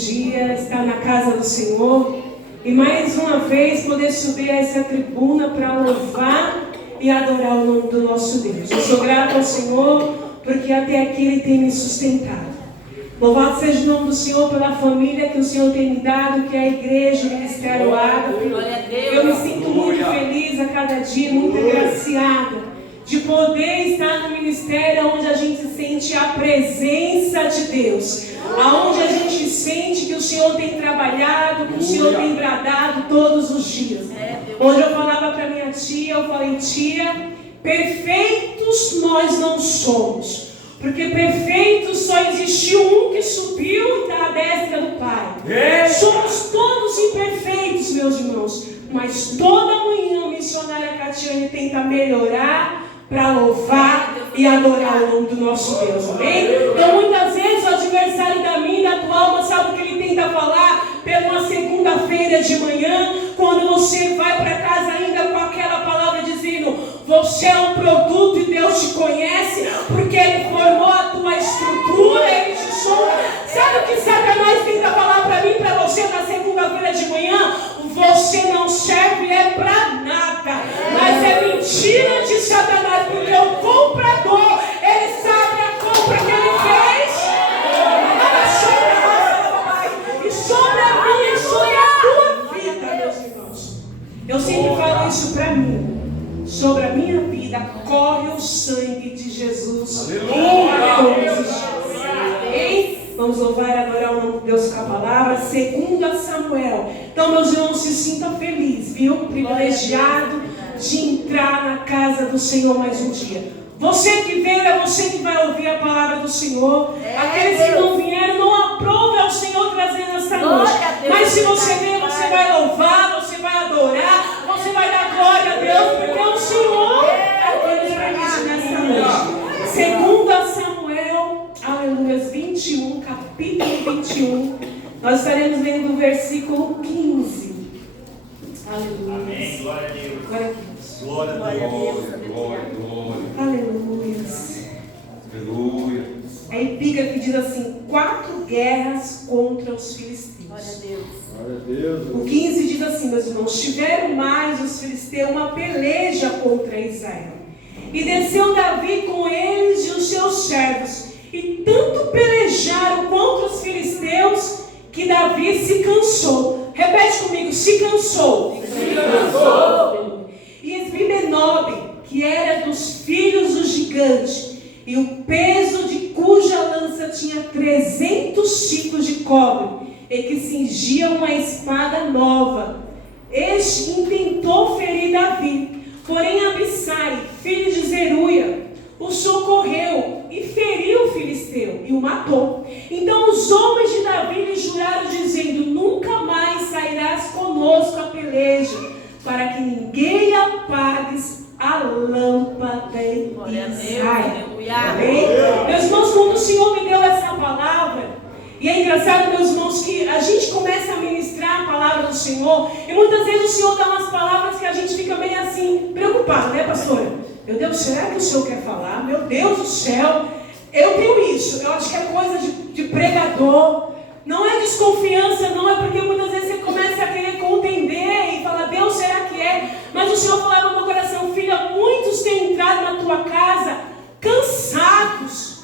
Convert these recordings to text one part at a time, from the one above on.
dia estar na casa do Senhor e mais uma vez poder subir a essa tribuna para louvar e adorar o nome do nosso Deus. Eu sou grata ao Senhor porque até aqui Ele tem me sustentado. Louvado seja o nome do Senhor pela família que o Senhor tem me dado, que é a igreja, o Ministério Ágape. Eu me sinto muito feliz a cada dia, muito agraciada de poder estar no ministério onde a gente sente a presença de Deus, aonde a gente sente que o Senhor tem trabalhado, que o Senhor tem bradado todos os dias. Hoje eu falava para minha tia, eu falei: tia, perfeitos nós não somos, porque perfeito só existe um que subiu e está à destra do Pai. Somos todos imperfeitos, meus irmãos, mas toda manhã a missionária Catiane tenta melhorar para louvar e adorar o nome do nosso Deus, amém? Então muitas vezes o adversário da minha e da tua alma sabe o que ele tenta falar pela uma segunda-feira de manhã, quando você vai para casa ainda com aquela palavra dizendo: você é um produto e Deus te conhece, porque Ele formou a tua estrutura, Ele te sonda. Sabe o que Satanás tenta falar para mim e para você na segunda-feira de manhã? Você não serve para nada. Mas é mentira de Satanás, porque o comprador, ele sabe a compra que ele fez. E sobre a minha e sobre a tua vida, meus irmãos. Eu sempre falo isso para mim. Sobre a minha vida corre o sangue de Jesus. Aleluia! Vamos louvar e adorar o nome de Deus com a palavra. 2 Samuel. Então, meus irmãos, se sintam felizes, viu? Privilegiado de entrar na casa do Senhor mais um dia. Você que veio, é você que vai ouvir a palavra do Senhor. Aqueles que não vieram, não aprove ao Senhor trazendo esta noite. Mas se você veio, você vai louvar, você vai adorar, você vai dar glória a Deus, porque o Senhor é Deus para isso nesta noite. 2 Samuel, aleluia, 21, capítulo 21. Nós estaremos lendo o versículo 15. Aleluia. Amém. Glória a Deus. Glória a Deus. Glória a Deus. Glória. Aleluia. Aleluia. Aí Bíblia que diz assim: 4 guerras contra os filisteus. Glória a Deus. Glória a Deus. O 15 diz assim, meus irmãos: tiveram mais os filisteus uma peleja contra Israel. E desceu Davi com eles e os seus servos. E tanto pelejaram contra os filisteus que Davi se cansou. Repete comigo: se cansou. Se cansou. E Esbimenobe, que era dos filhos do gigante, e o peso de cuja lança tinha 300 ciclos de cobre, e que cingia uma espada nova, este intentou ferir Davi. Porém Abissai, filho de Zeruia, o socorreu e feriu o filisteu e o matou. Então os homens de Davi lhe juraram, dizendo: nunca mais sairás conosco a peleja, para que ninguém apagues a lâmpada em Israel. Amém? Meus irmãos, quando o Senhor me deu essa palavra, e é engraçado, meus irmãos, que a gente começa a ministrar a palavra do Senhor, e muitas vezes o Senhor dá umas palavras que a gente fica meio assim, preocupado, né, pastora? Meu Deus, será que o Senhor quer falar? Meu Deus do céu, eu tenho isso, eu acho que é coisa de pregador, não é desconfiança, não, é porque muitas vezes você começa a querer contender e falar: Deus, será que é? Mas o Senhor falava no meu coração: filha, muitos têm entrado na tua casa cansados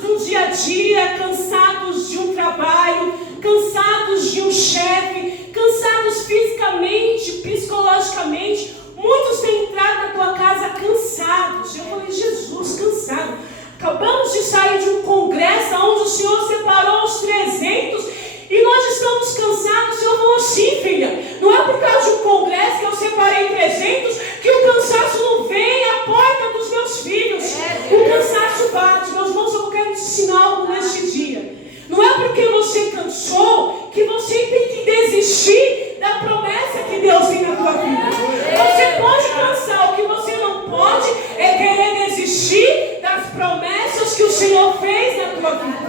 de um dia a dia, cansados de um trabalho, cansados de um chefe, cansados fisicamente, psicologicamente. Muitos têm entrado na tua casa cansados. Eu falei: Jesus, cansado. Acabamos de sair de um congresso onde o Senhor separou os 300 e nós estamos cansados. O Senhor falou: sim, filha, não é por causa de um congresso que eu separei 300 que o cansaço não vem à porta dos meus filhos. O cansaço bate. Meus irmãos, eu quero te ensinar algo neste dia. Não é porque você cansou que você tem que desistir da promessa que Deus tem na tua vida. Você pode cansar, o que você não pode é querer desistir das promessas que o Senhor fez na tua vida.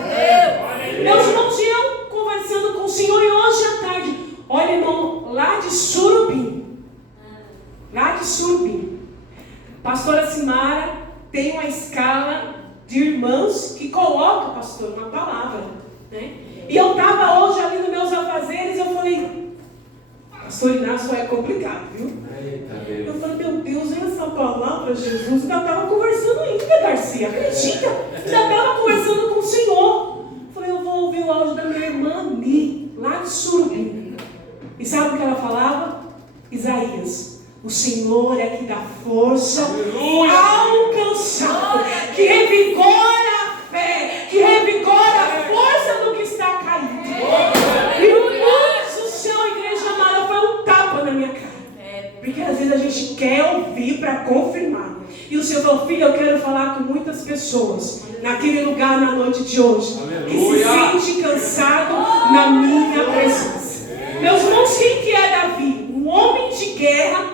Meus irmãos, e eu conversando com o Senhor, e hoje à tarde, olha, irmão, lá de Surubim, pastora Simara tem uma escala de irmãos que coloca, pastor, uma palavra, né? E eu estava hoje ali nos meus afazeres, eu falei, pastor Inácio, é complicado, viu? Eu falei, meu Deus, essa palavra, Jesus, ainda estava conversando ainda, Garcia, acredita? Ainda estava conversando com o Senhor. Eu falei, eu vou ouvir o áudio da minha irmã Mi, lá de Surubim. E sabe o que ela falava? Isaías, o Senhor é que dá força ao cansado, que revigora a fé, que revigora a força do que está caído. E o Deus do céu, igreja amada, foi um tapa na minha cara. Porque às vezes a gente quer ouvir para confirmar. E o Senhor falou, filho, eu quero falar com muitas pessoas naquele lugar na noite de hoje, que se sente cansado na minha presença. Meus irmãos, quem que é Davi? Um homem de guerra,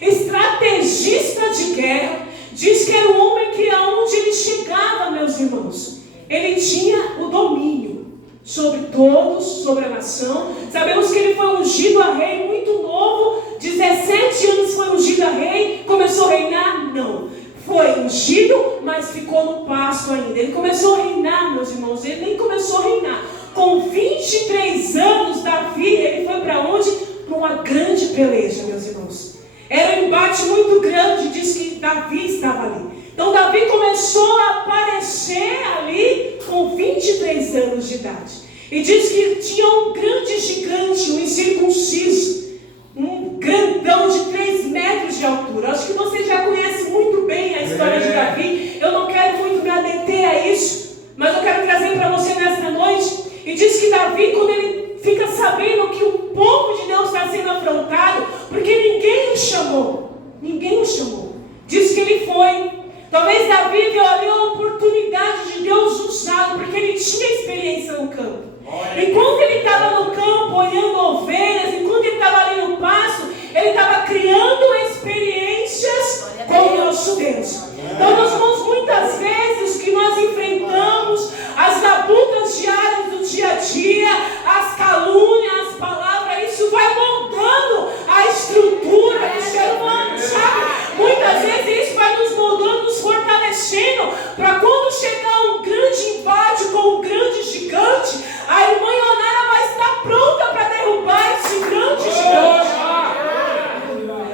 estrategista de guerra. Diz que era um homem que aonde ele chegava, meus irmãos, ele tinha o domínio sobre todos, sobre a nação. Sabemos que ele foi ungido a rei muito novo, 17 anos foi ungido a rei, começou a reinar? Não. Foi ungido, mas ficou no pasto ainda. Ele começou a reinar, meus irmãos, ele nem começou a reinar. Com 23 anos, Davi, ele foi para onde? Para uma grande peleja, meus irmãos. Era um embate muito grande, diz que Davi estava ali. Então Davi começou a aparecer ali com 23 anos de idade. E diz que tinha um grande gigante, um incircunciso, um grandão de 3 metros de altura. Acho que você já conhece muito bem a história de Davi. Eu não quero muito me adeter a isso, mas eu quero trazer para você nesta noite. E diz que Davi, quando ele fica sabendo que o povo de Deus está sendo afrontado, porque ninguém o chamou. Ninguém o chamou. Diz que ele foi. Talvez Davi viu ali a oportunidade de Deus usá-lo, porque ele tinha experiência no campo. Enquanto ele estava no campo, olhando ovelhas, enquanto ele estava ali no pasto, ele estava criando experiências com o nosso Deus. Então, nós vamos muitas vezes que nós enfrentamos as labutas diárias do dia a dia, as calúnias, as palavras, isso vai moldando a estrutura do ser humano, sabe? Muitas vezes isso vai nos moldando, nos fortalecendo, para quando chegar um grande embate com um grande gigante, a irmã Ionara vai estar pronta para derrubar esse grande gigante.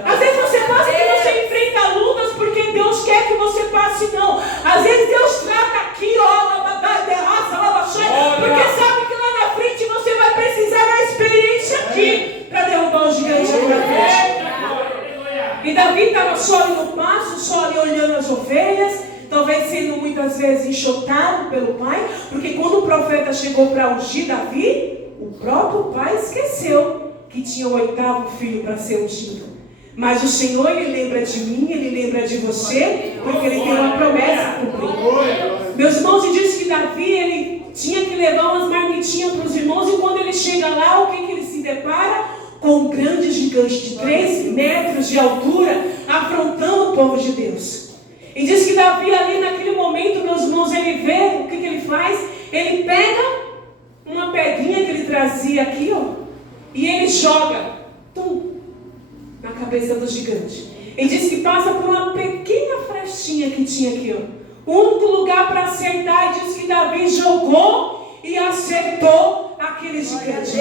Às vezes você passa que você enfrenta lutas porque Deus quer que você passe, não. Às vezes Deus trata aqui, ó, porque sabe que lá na frente você vai precisar da experiência aqui para derrubar o gigante aqui na frente. E Davi estava só ali no pasto, só ali olhando as ovelhas, talvez sendo muitas vezes enxotado pelo pai, porque quando o profeta chegou para ungir Davi, o próprio pai esqueceu que tinha o 8º filho para ser ungido. Mas o Senhor, Ele lembra de mim, Ele lembra de você, porque Ele tem uma promessa a cumprir. Meus irmãos, e diz que Davi, ele tinha que levar umas marmitinhas para os irmãos, e quando ele chega lá, o que ele se depara? Com um grande gigante de 3 metros de altura, afrontando o povo de Deus. E diz que Davi ali naquele momento, meus irmãos, ele vê, o que ele faz? Ele pega uma pedrinha que ele trazia aqui, ó, e ele joga, na cabeça do gigante. Ele diz que passa por uma pequena flechinha que tinha aqui, ó. O único lugar para acertar, diz que Davi jogou e acertou aquele gigante.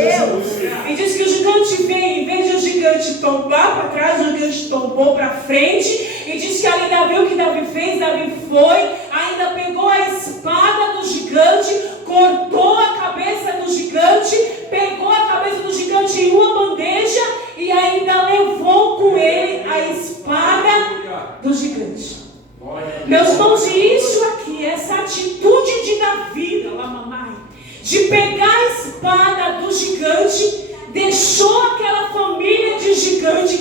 E diz que o gigante veio, em vez de o gigante tombar para trás, o gigante tombou para frente. E diz que ali Davi, o que Davi fez? Davi foi, ainda pegou a espada do gigante, cortou a cabeça do gigante, pegou a cabeça do gigante em uma bandeja e ainda levou com ele a espada do gigante. Meus irmãos, e isso aqui, essa atitude de Davi, de pegar a espada do gigante, deixou aquela família de gigante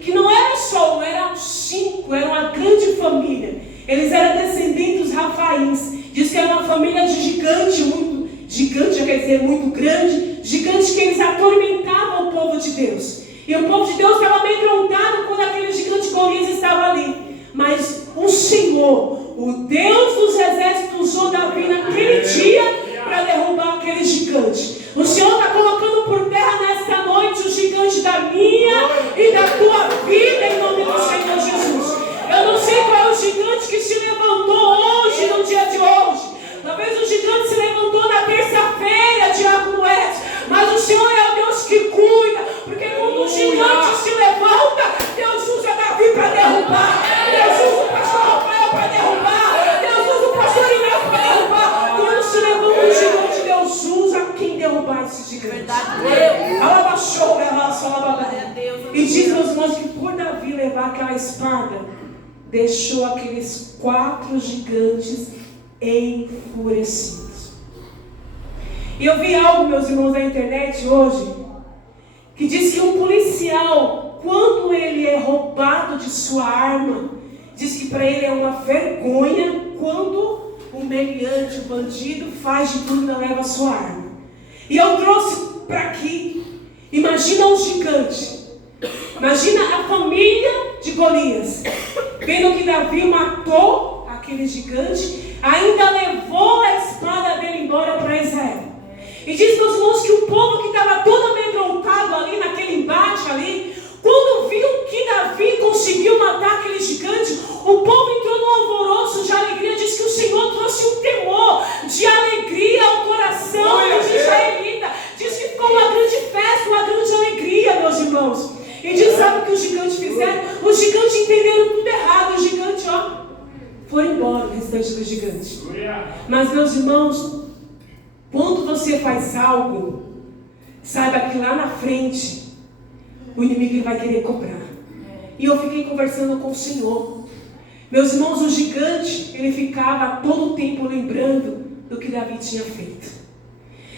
que não era só um, eram 5, era uma grande família. Eles eram descendentes rafaíns. Diz que era uma família de gigante, muito gigante, já quer dizer muito grande, gigante que eles atormentavam o povo de Deus. E o povo de Deus estava amedrontado quando aquele gigante Golias estava ali. Mas o Senhor, o Deus dos exércitos, usou Davi naquele dia para derrubar aquele gigante. O Senhor está colocando por terra nesta noite o gigante da minha e da tua vida, em nome do Senhor Jesus. Eu não sei qual é o gigante que se levantou hoje, no dia de hoje. Talvez o gigante se levantou na terça-feira, diabo esse gigante. Verdade, Deus. E diz, meus irmãos, que por Davi levar aquela espada, deixou aqueles 4 gigantes enfurecidos. E eu vi algo, meus irmãos, na internet hoje, que diz que um policial, quando ele é roubado de sua arma, diz que para ele é uma vergonha quando o meliante, o bandido, faz de tudo e não leva a sua arma. E eu trouxe para aqui, imagina um gigante, imagina a família de Golias, vendo que Davi matou aquele gigante, ainda levou a espada dele embora para Israel. E diz, meus irmãos, que o povo que estava todo amedrontado ali naquele embate ali, quando viu que Davi conseguiu matar aquele gigante, o povo entrou num alvoroço de alegria. Diz que o Senhor trouxe um temor de alegria ao coração dos israelitas. Diz que ficou uma grande festa, uma grande alegria, meus irmãos. E diz, sabe o que os gigantes fizeram? Os gigantes entenderam tudo errado. Os gigantes, foram embora, o restante dos gigantes. Mas, meus irmãos, quando você faz algo, saiba que lá na frente o inimigo ele vai querer cobrar. E eu fiquei conversando com o Senhor. Meus irmãos, o gigante, ele ficava todo o tempo lembrando do que Davi tinha feito.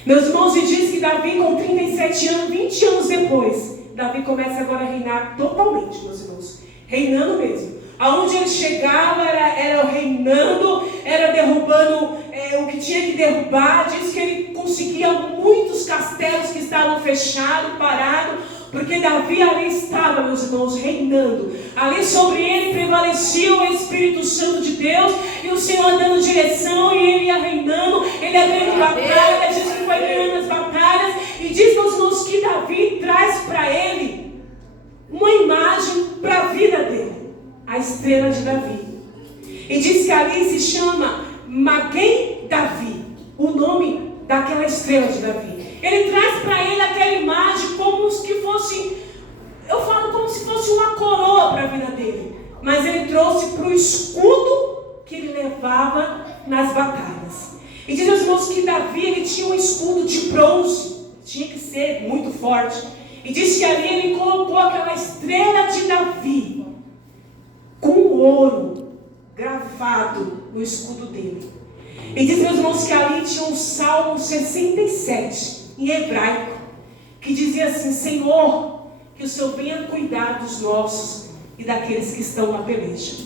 Meus irmãos, e diz que Davi, com 37 anos, 20 anos depois, Davi começa agora a reinar totalmente, meus irmãos. Reinando mesmo. Aonde ele chegava era reinando, era derrubando o que tinha que derrubar. Diz que ele conseguia muitos castelos que estavam fechados, parados, porque Davi ali estava, meus irmãos, reinando. Ali sobre ele prevalecia o Espírito Santo de Deus, e o Senhor dando direção, e ele ia reinando, ele ia ganhando batalhas. Diz que foi ganhando as batalhas, e diz, meus irmãos, que Davi traz para ele uma imagem para a vida dele, a estrela de Davi. E diz que ali se chama Maguen Davi, o nome daquela estrela de Davi. Ele traz para ele aquela imagem como se fosse, eu falo como se fosse uma coroa para a vida dele. Mas ele trouxe para o escudo que ele levava nas batalhas. E diz aos irmãos que Davi, ele tinha um escudo de bronze, tinha que ser muito forte. E diz que ali ele colocou aquela estrela de Davi com ouro gravado no escudo dele. E diz, meus irmãos, que ali tinha um Salmo 67, em hebraico, que dizia assim: Senhor, que o Senhor venha cuidar dos nossos e daqueles que estão na peleja.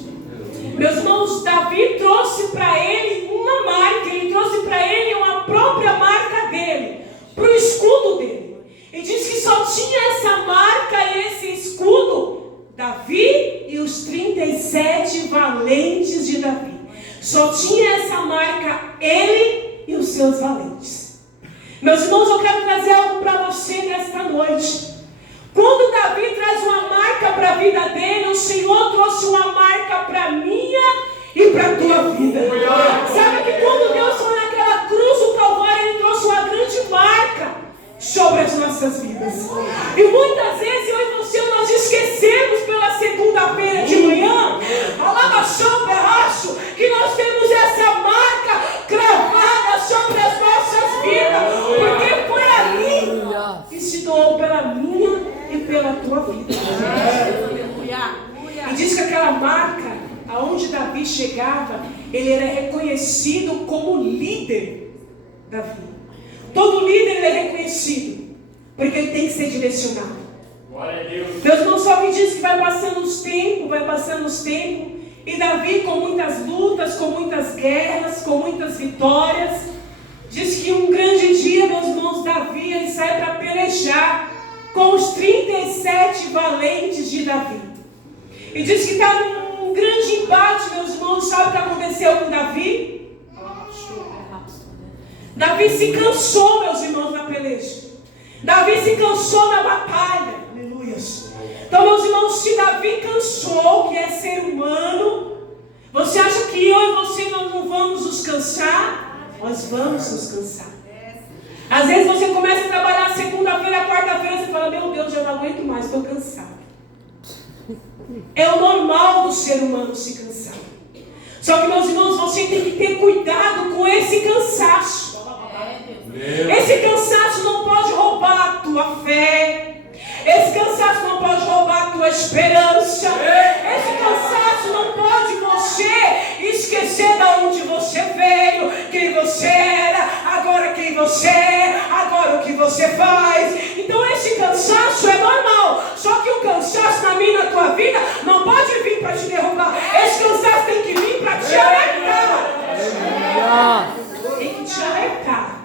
Meus irmãos, Davi trouxe para ele uma marca, ele trouxe para ele uma própria marca dele, para o escudo dele. E diz que só tinha essa marca e esse escudo Davi e os 37 valentes de Davi. Só tinha essa marca ele e os seus valentes. Meus irmãos, eu quero trazer algo para você nesta noite. Quando Davi traz uma marca para a vida dele, o Senhor trouxe uma marca para a minha e para a tua vida. Sabe que quando Deus foi naquela cruz do Calvário, Ele trouxe uma grande marca sobre as nossas vidas. E muitas vezes eu e você nós esquecemos pela segunda-feira de manhã, que nós temos essa marca cravada sobre as nossas vidas, porque foi ali que se doou pela minha e pela tua vida. E diz que aquela marca, aonde Davi chegava, ele era reconhecido como líder da vida. Todo líder ele é reconhecido, porque ele tem que ser direcionado. Glória a Deus. Deus não só me diz que vai passando os tempos, e Davi, com muitas lutas, com muitas guerras, com muitas vitórias, diz que um grande dia, meus irmãos, Davi ele sai para pelejar com os 37 valentes de Davi. E diz que está num grande embate, meus irmãos. Sabe o que aconteceu com Davi? Davi se cansou, meus irmãos, na peleja. Davi se cansou na batalha. Aleluia. Então, meus irmãos, se Davi cansou, que é ser humano, você acha que eu e você nós não vamos nos cansar? Nós vamos nos cansar. Às vezes você começa a trabalhar segunda-feira, quarta-feira, você fala: meu Deus, já não aguento mais, estou cansado. É o normal do ser humano se cansar. Só que, meus irmãos, você tem que ter cuidado com esse cansaço. Esse cansaço não pode tua esperança. Esse cansaço não pode você esquecer de onde você veio, quem você era, agora quem você é, agora o que você faz. Então esse cansaço é normal, só que o cansaço na minha e na tua vida não pode vir para te derrubar. Esse cansaço tem que vir para te alertar. Tem que te alertar.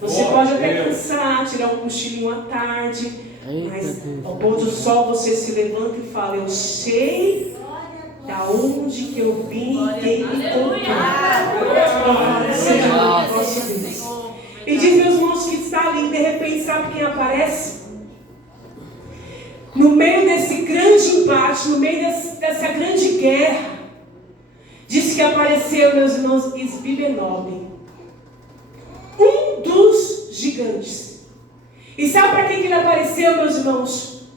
Você pode até cansar, tirar um cochilinho à tarde, mas ao pôr do sol você se levanta e fala: eu sei da onde que eu vim e quem me comprou. Seja o nosso Deus. E diz, meus irmãos, que está ali, de repente, sabe quem aparece? No meio desse grande embate, no meio dessa grande guerra, diz que apareceu, meus irmãos, Isbi-Benob, um dos gigantes. E sabe para que ele apareceu, meus irmãos?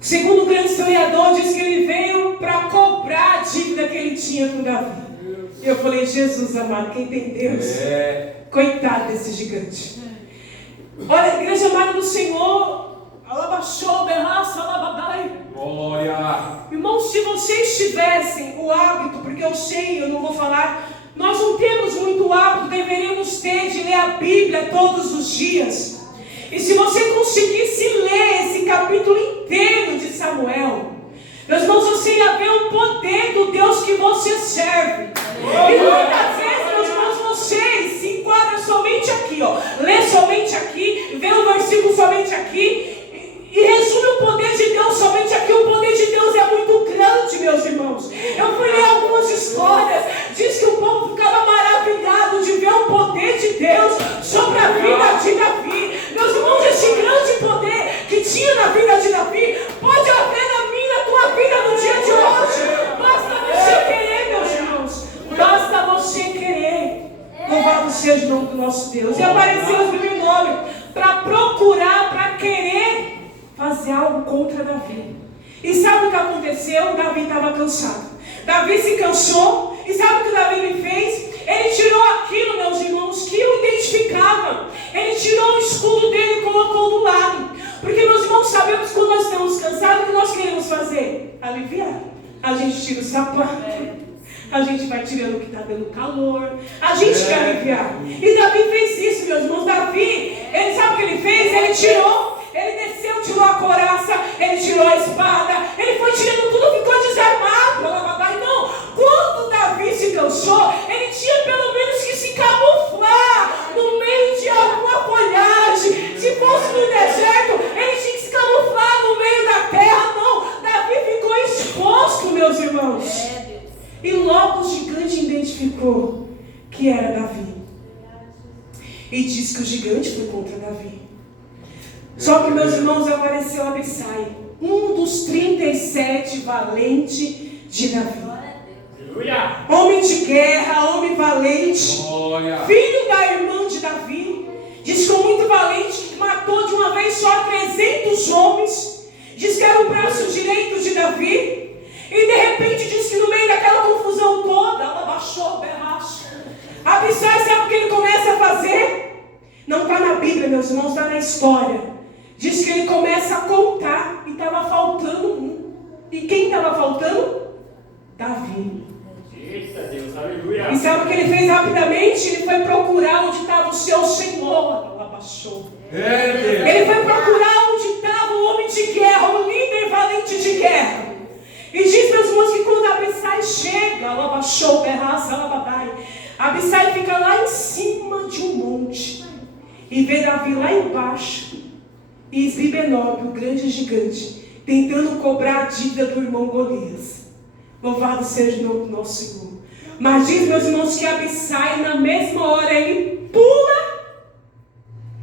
Segundo o grande historiador, diz que ele veio para cobrar a dívida que ele tinha com Davi. E eu falei: Jesus amado, quem tem Deus, coitado desse gigante. Olha, igreja amada do Senhor, Glória. irmãos, se vocês tivessem o hábito, porque eu sei, eu não vou falar, nós não temos muito hábito, deveríamos ter de ler a Bíblia todos os dias. E se você conseguisse ler esse capítulo inteiro de Samuel, meus irmãos, você ia ver o poder do Deus que você serve. E muitas vezes, meus irmãos, vocês se enquadram somente aqui, ó, lê somente aqui, vê um versículo somente aqui, e resume o poder de Deus somente aqui. O poder de Deus é muito grande, meus irmãos. Eu fui ler algumas histórias, diz que o povo ficava maravilhado de ver o poder de Deus sobre a vida de Davi. Meus irmãos, esse grande poder que tinha na vida de Davi, pode haver na minha e na tua vida no dia de hoje. Basta você querer, meus irmãos. Basta você querer. Louvado seja o nome do nosso Deus. E apareceu os Isbi-Benob para procurar, para querer fazer algo contra Davi. E sabe o que aconteceu? Davi estava cansado. Davi se cansou. E sabe o que Davi me fez? Ele tirou aquilo, meus irmãos, que o identificava. Ele tirou o escudo dele e colocou do lado. Porque, meus irmãos, sabemos que quando nós estamos cansados, o que nós queremos fazer? Aliviar. A gente tira o sapato. A gente vai tirando o que está dando calor. A gente quer aliviar. E Davi fez isso, meus irmãos. Davi, ele sabe o que ele fez? Ele tirou. Ele desceu, tirou a couraça, ele tirou a espada, ele foi tirando tudo, ficou desarmado. Não, quando Davi se cansou, ele tinha pelo menos que se camuflar no meio de alguma folhagem. Se fosse no deserto, ele tinha que se camuflar no meio da terra. Não, Davi ficou exposto, meus irmãos. E logo o gigante identificou que era Davi. E diz que o gigante foi contra Davi. Só que, meus irmãos, apareceu Abissai, um dos 37 valentes de Davi. Aleluia. Homem de guerra, homem valente, Glória. filho da irmã de Davi. Diz que foi muito valente, que matou de uma vez só 300 homens. Diz que era o braço direito de Davi. E de repente diz que no meio daquela confusão toda, ela baixou o berraço. Abissai, sabe o que ele começa a fazer? Não está na Bíblia, meus irmãos, está na história. Diz que ele começa a contar e estava faltando um. E quem estava faltando? Davi. Eita Deus, aleluia. E sabe o que ele fez rapidamente? Ele foi procurar onde estava o seu Senhor. Ela baixou. Ele foi procurar onde estava o homem de guerra, o líder valente de guerra. E diz, meus irmãos, que quando Abissai chega, ela baixou, berraça, ela babai. Abissai fica lá em cima de um monte. E vê Davi lá embaixo. E Isbi-Benob, o grande gigante, tentando cobrar a dívida do irmão Golias. Louvado seja o nome do nosso Senhor. Mas diz, meus irmãos, que Abissai, na mesma hora, ele pula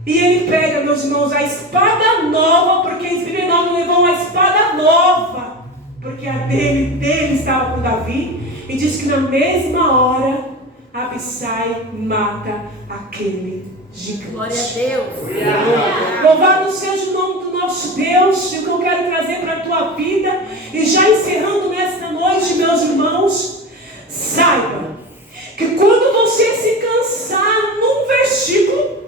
e ele pega, meus irmãos, a espada nova, porque Isbi-Benob levou uma espada nova, porque a dele estava com Davi. E diz que na mesma hora, Abissai mata aquele gigante. Glória a Deus. Louvado seja o nome do nosso Deus. E o que eu quero trazer para a tua vida, e já encerrando nesta noite, meus irmãos, saiba que quando você se cansar num versículo,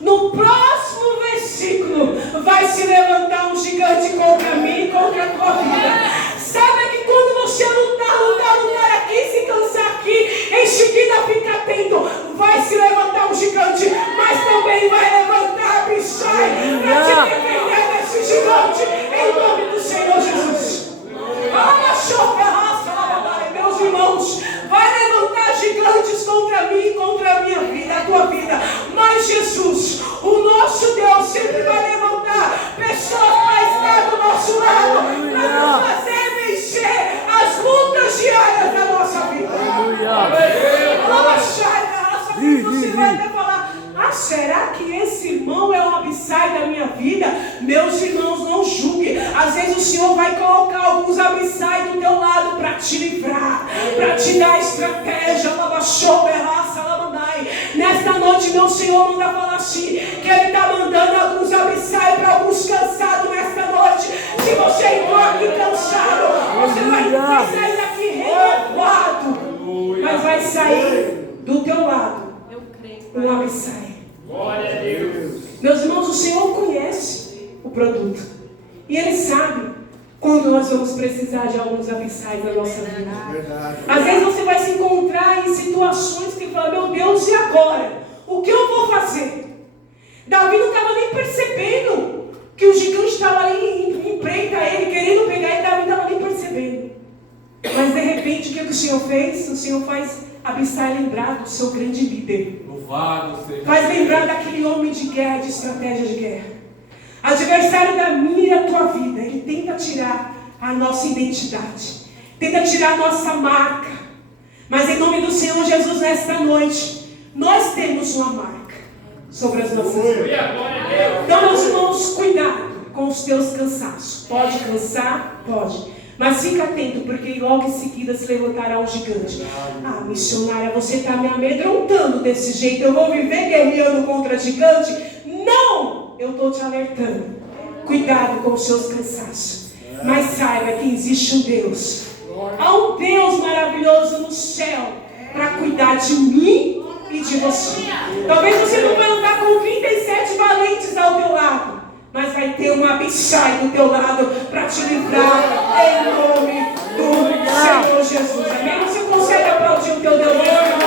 no próximo versículo vai se levantar um gigante contra mim, contra a tua vida. Meus irmãos, não julgue. Às vezes o Senhor vai colocar alguns abissais do teu lado para te livrar, para te dar estratégia. Nesta noite, meu Senhor manda falar assim, que Ele está mandando alguns abissais para alguns cansados nesta noite. Se você entrou aqui cansado, você vai sair daqui renovado, mas vai sair do teu lado um abissai. Glória a Deus. Meus irmãos, o Senhor conhece o produto e Ele sabe quando nós vamos precisar de alguns abissais na nossa vida. Às vezes você vai se encontrar em situações que fala, meu Deus, e agora? O que eu vou fazer? Davi não estava nem percebendo que o gigante estava ali em preita a ele, querendo pegar, e Davi não estava nem percebendo. Mas de repente, o que o Senhor fez? O Senhor faz Abissai lembrar do seu grande líder. Louvado seja. Faz lembrar daquele homem de guerra, de estratégia de guerra. Adversário da minha e da tua vida, ele tenta tirar a nossa identidade, tenta tirar a nossa marca. Mas em nome do Senhor Jesus, nesta noite, nós temos uma marca sobre as nossas vidas. Então, meus irmãos, cuidado com os teus cansaços. Pode cansar? Pode. Mas fica atento, porque logo em seguida se levantará um gigante. Ah, missionária, você está me amedrontando desse jeito. Eu vou viver guerreando contra gigante? Não! Eu estou te alertando. Cuidado com os seus cansaços. Mas saiba que existe um Deus. Há um Deus maravilhoso no céu para cuidar de mim e de você. Talvez você não vai andar com 37 valentes ao teu lado, mas vai ter um Abissai do teu lado para te livrar em nome do Senhor Jesus. Amém? Você consegue aplaudir o teu Deus?